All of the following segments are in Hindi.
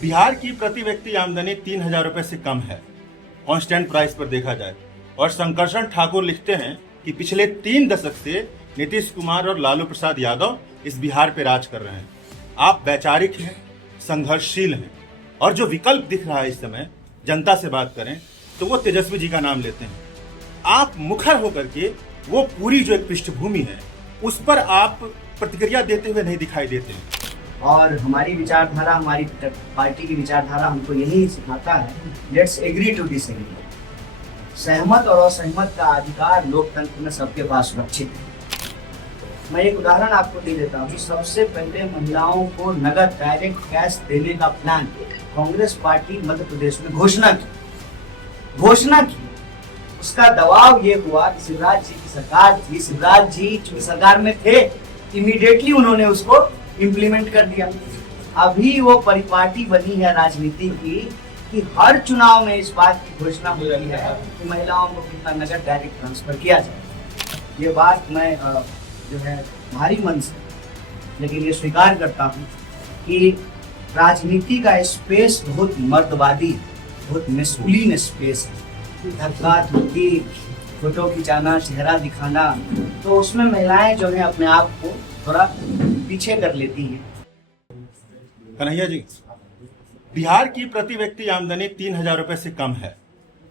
बिहार की प्रति व्यक्ति आमदनी 3,000 रुपए से कम है कांस्टेंट प्राइस पर देखा जाए। और शंकरशन ठाकुर लिखते हैं कि पिछले 3 दशक से नीतीश कुमार और लालू प्रसाद यादव इस बिहार पे राज कर रहे हैं। आप वैचारिक हैं, संघर्षशील हैं, और जो विकल्प दिख रहा है इस समय जनता से बात करें तो वो तेजस्वी जी का नाम लेते हैं। आप मुखर होकर के वो पूरी जो एक पृष्ठभूमि है उस पर आप प्रतिक्रिया देते हुए नहीं दिखाई देते हैं। और हमारी विचारधारा, हमारी पार्टी की विचारधारा हमको यही सिखाता है, लेट्स एग्री टू डिसएग्री। सहमत और असहमत का अधिकार लोकतंत्र में सबके पास सुरक्षित है। मैं एक उदाहरण आपको दे देता हूँ कि सबसे पहले महिलाओं को नगद डायरेक्ट कैश देने का प्लान कांग्रेस पार्टी मध्य प्रदेश में घोषणा की। उसका दबाव ये हुआ कि शिवराज जी की सरकार थी, शिवराज जी चूंकि सरकार में थे, इमीडिएटली उन्होंने उसको इम्प्लीमेंट कर दिया। अभी वो परिपाटी बनी है राजनीति की कि हर चुनाव में इस बात की घोषणा हो रही है कि महिलाओं को कितना नगद डायरेक्ट ट्रांसफर किया जाए। ये बात मैं जो है भारी मन से, लेकिन ये स्वीकार करता हूँ कि राजनीति का स्पेस बहुत मर्दवादी, बहुत मैस्कुलिन स्पेस है। धक्का धुक्की, फोटो खिंचाना, चेहरा दिखाना, तो उसमें महिलाएं जो है अपने आप को थोड़ा पीछे कर लेती हैं। कन्हैया जी, बिहार की प्रति व्यक्ति आमदनी 3,000 रुपए से कम है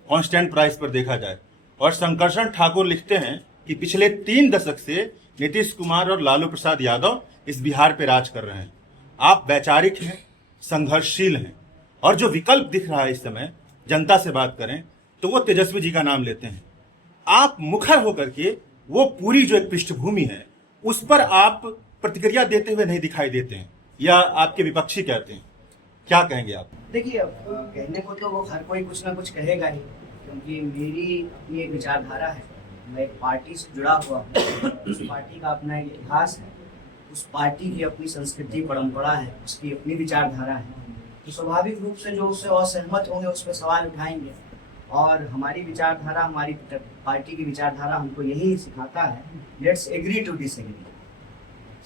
कांस्टेंट प्राइस पर देखा जाए। और शंकरशन ठाकुर लिखते हैं कि पिछले 3 दशक से नीतीश कुमार और लालू प्रसाद यादव इस बिहार पे राज कर रहे हैं। आप वैचारिक हैं, संघर्षशील हैं, और जो विकल्प दिख रहा है इस समय जनता से बात करें तो वो तेजस्वी जी का नाम लेते हैं। आप मुखर होकर के वो पूरी जो एक पृष्ठभूमि है उस पर आप प्रतिक्रिया देते हुए नहीं दिखाई देते हैं, या आपके विपक्षी कहते हैं। क्या कहेंगे आप? देखिए, कहने को तो वो हर कोई कुछ ना कुछ कहेगा ही, क्योंकि मेरी अपनी एक विचारधारा है। मैं एक पार्टी से जुड़ा हुआ हूँ, उस पार्टी का अपना एक इतिहास है, उस पार्टी की अपनी संस्कृति परंपरा है, उसकी अपनी विचारधारा है। तो स्वाभाविक रूप से जो उससे असहमत होंगे उस पर सवाल उठाएंगे। और हमारी विचारधारा, हमारी पार्टी की विचारधारा हमको यही सिखाता है, लेट्स एग्री टू डिसएग्री।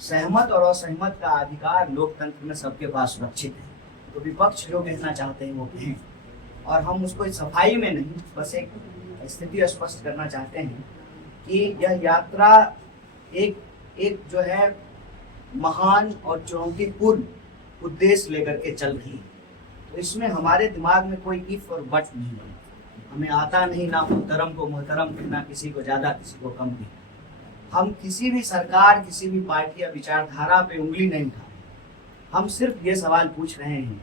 सहमत और असहमत का अधिकार लोकतंत्र में सबके पास सुरक्षित है। तो विपक्ष जो कहना चाहते हैं वो कहें, और हम उसको सफाई में नहीं, बस एक स्थिति स्पष्ट करना चाहते हैं कि यह यात्रा एक जो है महान और चुनौतीपूर्ण उद्देश्य लेकर के चल रही है। तो इसमें हमारे दिमाग में कोई इफ और बट नहीं है। हमें आता नहीं ना मुहतरम को मुहतरम कहना, किसी को ज्यादा किसी को कम कहना। हम किसी भी सरकार, किसी भी पार्टी या विचारधारा पे उंगली नहीं उठा रहे। हम सिर्फ ये सवाल पूछ रहे हैं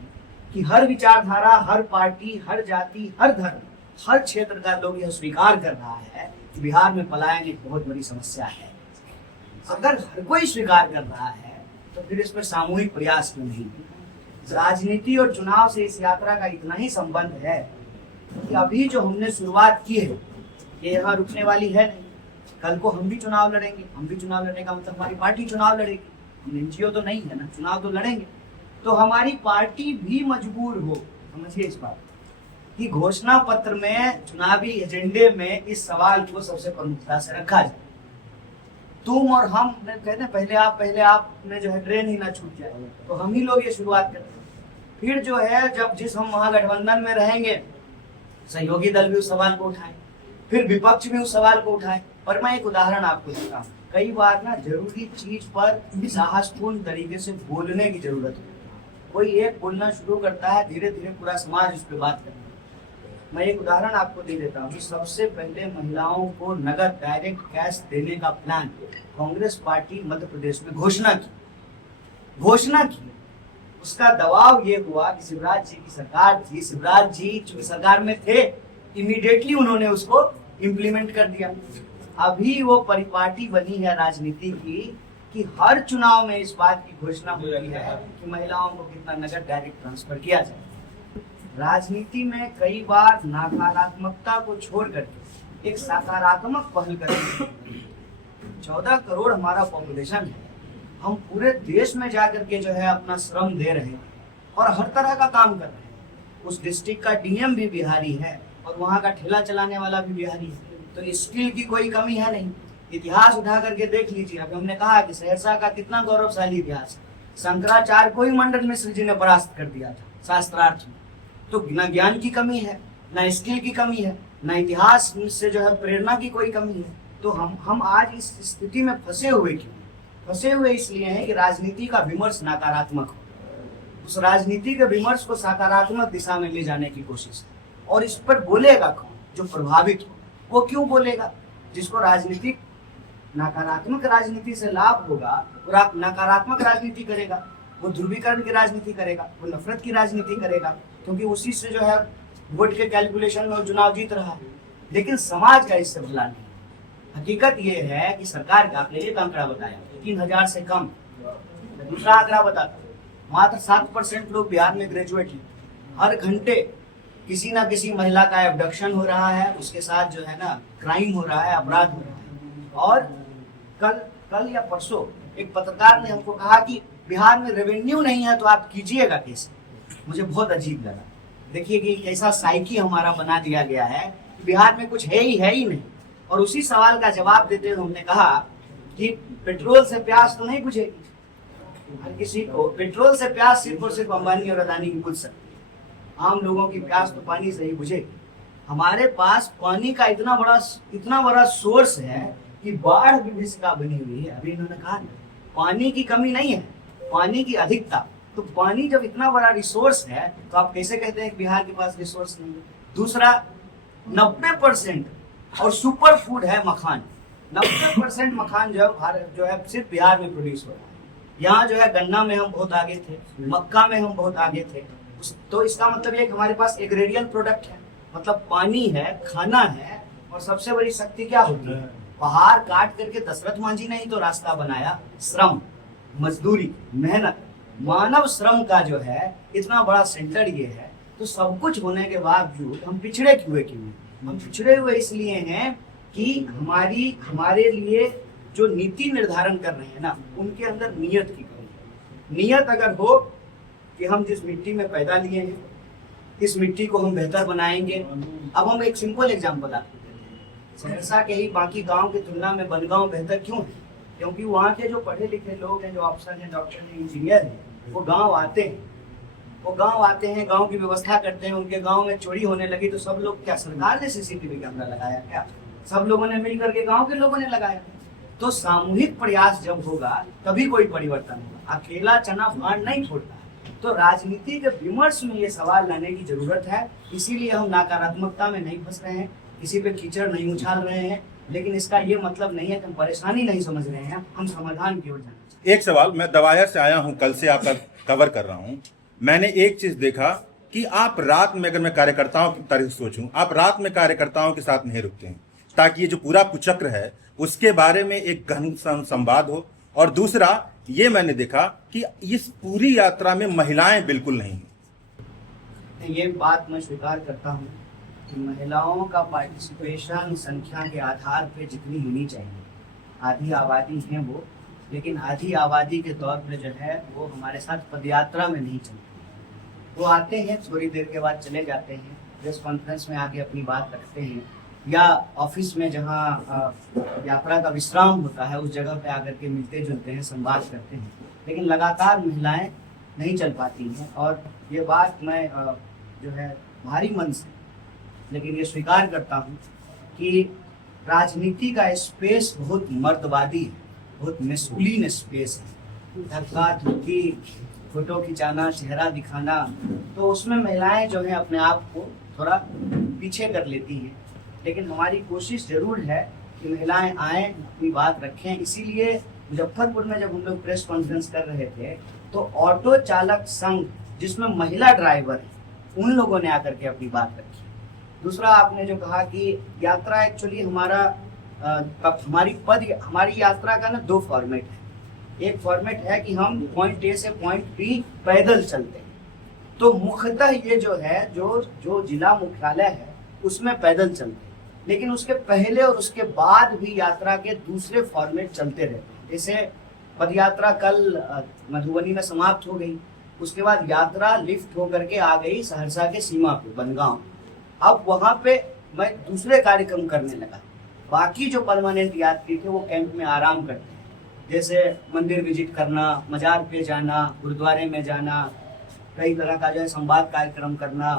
कि हर विचारधारा, हर पार्टी, हर जाति, हर धर्म, हर क्षेत्र का लोग यह स्वीकार कर रहा है कि बिहार में पलायन एक बहुत बड़ी समस्या है। अगर हर कोई स्वीकार कर रहा है तो फिर इस पर सामूहिक प्रयास क्यों नहीं? राजनीति और चुनाव से इस यात्रा का इतना ही संबंध है कि अभी जो हमने शुरुआत की है ये यहाँ रुकने वाली है नहीं। कल को हम भी चुनाव लड़ेंगे। हम भी चुनाव लड़ने का मतलब हमारी पार्टी चुनाव लड़ेगी। हम एनजीओ तो नहीं है ना, चुनाव तो लड़ेंगे। तो हमारी पार्टी भी मजबूर हो, समझिए इस बात कि घोषणा पत्र में, चुनावी एजेंडे में इस सवाल को सबसे प्रमुखता से रखा जाए। तुम और हम कहते हैं पहले आप में जो है ट्रेन ही ना छूट जाए, तो हम ही लोग ये शुरुआत करते हैं। फिर जो है जब जिस हम महागठबंधन में रहेंगे, सहयोगी दल भी उस सवाल को उठाए, फिर विपक्ष भी उस सवाल को उठाए। और मैं एक उदाहरण आपको देता हूँ। कई बार ना जरूरी चीज पर साहसपूर्ण तरीके से बोलने की जरूरत है। कोई एक बोलना शुरू करता है, धीरे धीरे पूरा समाज उस पर बात करता है। मैं एक उदाहरण आपको दे देता हूँ कि सबसे पहले महिलाओं को नगद डायरेक्ट कैश देने का प्लान कांग्रेस पार्टी मध्य प्रदेश में घोषणा की। उसका दबाव ये हुआ कि शिवराज जी की सरकार थी, शिवराज जी चूंकि सरकार में थे, इमीडिएटली उन्होंने उसको इम्प्लीमेंट कर दिया। अभी वो परिपाटी बनी है राजनीति की कि हर चुनाव में इस बात की घोषणा हो रही है कि महिलाओं को कितना नगद डायरेक्ट ट्रांसफर किया जाए। राजनीति में कई बार नकारात्मकता को छोड़ करके एक सकारात्मक पहल करेंगे। 14 करोड़ हमारा पॉपुलेशन है। हम पूरे देश में जाकर के जो है अपना श्रम दे रहे हैं और हर तरह का काम कर रहे हैं। उस डिस्ट्रिक्ट का डीएम भी बिहारी है और वहाँ का ठेला चलाने वाला भी बिहारी है। तो स्किल की कोई कमी है नहीं। इतिहास उठा करके देख लीजिए। अभी हमने कहा कि सहरसा का कितना गौरवशाली इतिहास है। शंकराचार्य को ही मंडन मिश्र जी ने परास्त कर दिया था। शास्त्रार्थ में, तो न ज्ञान की कमी है, न स्किल की कमी है, न इतिहास से जो है प्रेरणा की कोई कमी है। तो हम आज इस स्थिति में फंसे हुए क्यों? फंसे हुए इसलिए हैं कि राजनीति का विमर्श नकारात्मक हो। उस राजनीति के विमर्श को सकारात्मक दिशा में ले जाने की कोशिश है। और इस पर बोलेगा कौन? जो प्रभावित हो। वो क्यों बोलेगा? जिसको राजनीतिक नकारात्मक राजनीति से लाभ होगा वो नकारात्मक राजनीति करेगा, वो ध्रुवीकरण की राजनीति करेगा, वो नफरत की राजनीति करेगा, क्योंकि उसी से जो है वोट के कैलकुलेशन में वो चुनाव जीत रहा है। लेकिन समाज का इससे भला नहीं। हकीकत ये है कि सरकार का, आपने एक आंकड़ा बताया 3000 से कम, दूसरा आंकड़ा बताता मात्र 7% लोग बिहार में ग्रेजुएट हैं। हर घंटे किसी ना किसी महिला का एब्डक्शन हो रहा है, उसके साथ जो है ना क्राइम हो रहा है, अपराध हो रहा है। और कल या परसों एक पत्रकार ने हमको कहा कि बिहार में रेवेन्यू नहीं है तो आप कीजिएगा कैसे? मुझे बहुत अजीब लगा। देखिए कि कैसा साइकी हमारा बना दिया गया है कि बिहार में कुछ है ही नहीं। और उसी सवाल का जवाब देते हुए हमने कहा कि पेट्रोल से प्यास तो नहीं बुझेगी। हर किसी को पेट्रोल से प्यास सिर्फ और सिर्फ अंबानी और अदानी की बुझ सकती है। आम लोगों की प्यास तो पानी से ही बुझेगी। हमारे पास पानी का इतना बड़ा सोर्स है कि बाढ़ भी इसका बनी हुई है। अभी इन्होंने कहा पानी की कमी नहीं है, पानी की अधिकता। तो पानी जब इतना बड़ा रिसोर्स है तो आप कैसे कहते हैं कि बिहार के पास रिसोर्स नहीं है? दूसरा, 90% और सुपर फूड है मखान। 90% मखान जो है सिर्फ बिहार में प्रोड्यूस हो रहा है। यहाँ जो है गन्ना में हम बहुत आगे थे, मक्का में हम बहुत आगे थे। तो इसका मतलब ये कि हमारे पास एग्रेरियल प्रोडक्ट है, मतलब पानी है, खाना है। और सबसे बड़ी शक्ति क्या होती है? पहाड़ काट करके दशरथ मांझी ने ही तो रास्ता बनाया। श्रम, मजदूरी, मेहनत, मानव श्रम का जो है इतना बड़ा सेंटर ये है। तो सब कुछ होने के बावजूद हम पिछड़े क्यों? हम पिछड़े हुए इसलिए हैं कि हमारे लिए जो नीति निर्धारण कर रहे हैं ना, उनके अंदर नियत की कमी है। नियत अगर हो कि हम जिस मिट्टी में पैदा लिए हैं, इस मिट्टी को हम बेहतर बनाएंगे। अब हम एक सिंपल एग्जांपल आपको देते हैं। सहरसा के ही बाकी गांव की तुलना में बनगांव बेहतर क्यों है? क्योंकि वहाँ के जो पढ़े लिखे लोग हैं, जो अफसर हैं, डॉक्टर हैं, इंजीनियर हैं, वो गाँव आते हैं, गांव की व्यवस्था करते हैं। उनके गांव में चोरी होने लगी तो सब लोग, क्या सरकार ने सीसीटीवी कैमरा लगाया? क्या सब लोगों ने मिल करके, गांव के लोगों ने लगाया? तो सामूहिक प्रयास जब होगा तभी कोई परिवर्तन होगा। अकेला चना भांड नहीं छोड़ता। तो राजनीति के विमर्श में ये सवाल लाने की जरूरत है। इसीलिए हम नकारात्मकता में नहीं फंस रहे हैं, किसी पे कीचड़ नहीं उछाल रहे हैं। लेकिन इसका ये मतलब नहीं है कि हम परेशानी नहीं समझ रहे हैं, हम समाधान की ओर जाना चाहते हैं। एक सवाल, मैं दवायर से आया हूं, कल से आपका कवर कर रहा हूं। मैंने एक चीज देखा कि आप रात में, अगर मैं कार्यकर्ताओं की तरह सोचूं, आप रात में कार्यकर्ताओं के साथ नहीं रुकते हैं ताकि ये जो पूरा कुचक्र है उसके बारे में एक गहन संवाद हो। और दूसरा ये मैंने देखा कि इस पूरी यात्रा में महिलाएं बिल्कुल नहीं हैं। ये बात मैं स्वीकार करता हूँ कि महिलाओं का पार्टिसिपेशन संख्या के आधार पे जितनी होनी चाहिए, आधी आबादी है वो, लेकिन आधी आबादी के तौर पे जो है वो हमारे साथ पदयात्रा में नहीं चलती। वो आते हैं, थोड़ी देर के बाद चले जाते हैं, प्रेस कॉन्फ्रेंस में आके अपनी बात रखते हैं, या ऑफिस में जहाँ यात्रा का विश्राम होता है उस जगह पे आकर के मिलते जुलते हैं, संवाद करते हैं। लेकिन लगातार महिलाएं नहीं चल पाती हैं। और ये बात मैं जो है भारी मन से, लेकिन ये स्वीकार करता हूँ कि राजनीति का स्पेस बहुत मर्दवादी है, बहुत मैस्कुलिन स्पेस है। धक्का धुक्की, फोटो खिंचाना, चेहरा दिखाना, तो उसमें महिलाएं जो है अपने आप को थोड़ा पीछे कर लेती हैं। लेकिन हमारी कोशिश जरूर है कि महिलाएं आएँ, अपनी बात रखें। इसीलिए मुजफ्फरपुर में जब हम लोग प्रेस कॉन्फ्रेंस कर रहे थे तो ऑटो चालक संघ, जिसमें महिला ड्राइवर है, उन लोगों ने आकर के अपनी बात रखी। दूसरा, आपने जो कहा कि यात्रा एक्चुअली हमारी यात्रा का ना 2 फॉर्मेट है। एक फॉर्मेट है कि हम पॉइंट ए से पॉइंट बी पैदल चलते हैं। तो मुख्यतः ये जो है, जो जिला मुख्यालय है उसमें पैदल चलते हैं। लेकिन उसके पहले और उसके बाद भी यात्रा के दूसरे फॉर्मेट चलते रहते हैं। जैसे पदयात्रा कल मधुबनी में समाप्त हो गई, उसके बाद यात्रा लिफ्ट होकर के आ गई सहरसा के सीमा पे, बनगांव। अब वहां पे मैं दूसरे कार्यक्रम करने लगा। बाकी जो परमानेंट यात्री थे वो कैंप में आराम करते हैं, जैसे मंदिर विजिट करना, मजार पे जाना, गुरुद्वारे में जाना, कई तरह का जो है संवाद कार्यक्रम करना।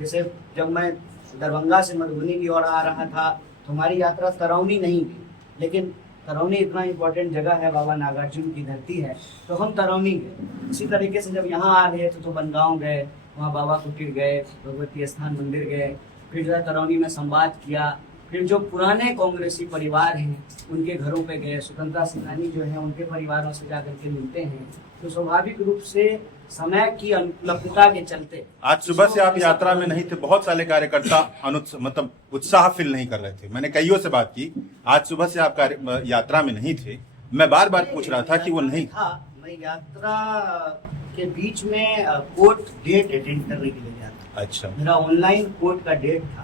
जैसे जब मैं दरभंगा से मधुबनी की ओर आ रहा था तो हमारी यात्रा तरौनी नहीं थी, लेकिन तरौनी इतना इम्पोर्टेंट जगह है, बाबा नागार्जुन की धरती है, तो हम तरौनी गए। इसी तरीके से जब यहाँ आ रहे थे तो बनगांव गए, वहाँ बाबा कुटीर गए, भगवती स्थान मंदिर गए, फिर जो है तरौनी में संवाद किया। फिर जो पुराने कांग्रेसी परिवार हैं उनके घरों पे गए, स्वतंत्रता सेनानी जो है उनके परिवारों से जाकर के मिलते हैं। तो स्वाभाविक रूप से समय की अनुपलब्धता के चलते आज सुबह से आप यात्रा में नहीं थे, बहुत सारे कार्यकर्ता मतलब उत्साह फील नहीं कर रहे थे। मैंने कईयों से बात की, आज सुबह से आप यात्रा में नहीं थे। मैं बार बार पूछ रहा था कि वो नहीं था। मैं यात्रा के बीच में कोर्ट डेट अटेंड करने के लिए गया था। अच्छा, मेरा ऑनलाइन कोर्ट का डेट था,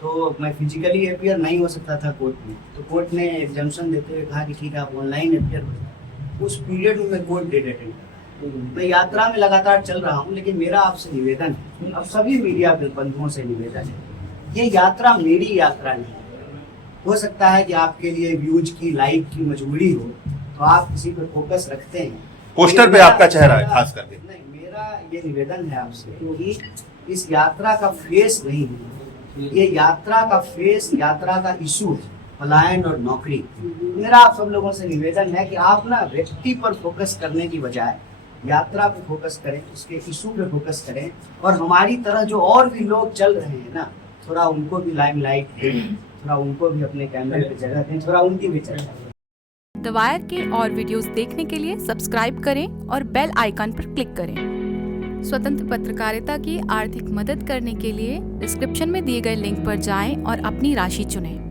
तो मैं फिजिकली अपियर नहीं हो सकता था कोर्ट में। तो कोर्ट ने एग्जाम्शन देते हुए कहा कि ठीक है आप ऑनलाइन अपियर हो जाए। उस पीरियड में मैं कोर्ट डेट अटेंड कर रहा हूँ। मैं यात्रा में लगातार चल रहा हूँ, लेकिन मेरा आपसे निवेदन है, अब सभी मीडिया के बंधुओं से निवेदन है, ये यात्रा मेरी यात्रा नहीं है। हो सकता है कि आपके लिए व्यूज की, लाइक की मजबूरी हो, तो आप किसी पर फोकस रखते हैं। पोस्टर पे आपका चेहरा है खास करके। नहीं, मेरा ये निवेदन है आपसे कि इस यात्रा का फेस नहीं है, ये यात्रा का फेस, यात्रा का इशू है पलायन और नौकरी। मेरा आप सब लोगों से निवेदन है कि आप ना व्यक्ति पर फोकस करने की बजाय यात्रा पे फोकस करें, उसके इशू पे फोकस करें, और हमारी तरह जो और भी लोग चल रहे हैं ना, थोड़ा उनको भी लाइमलाइट दें, थोड़ा उनको भी अपने कैमरे पे जगह दें, थोड़ा उनकी भी चर्चा करें। द वायर के और वीडियोस देखने के लिए सब्सक्राइब करें और बेल आइकन पर क्लिक करें। स्वतंत्र पत्रकारिता की आर्थिक मदद करने के लिए डिस्क्रिप्शन में दिए गए लिंक पर जाएं और अपनी राशि चुनें।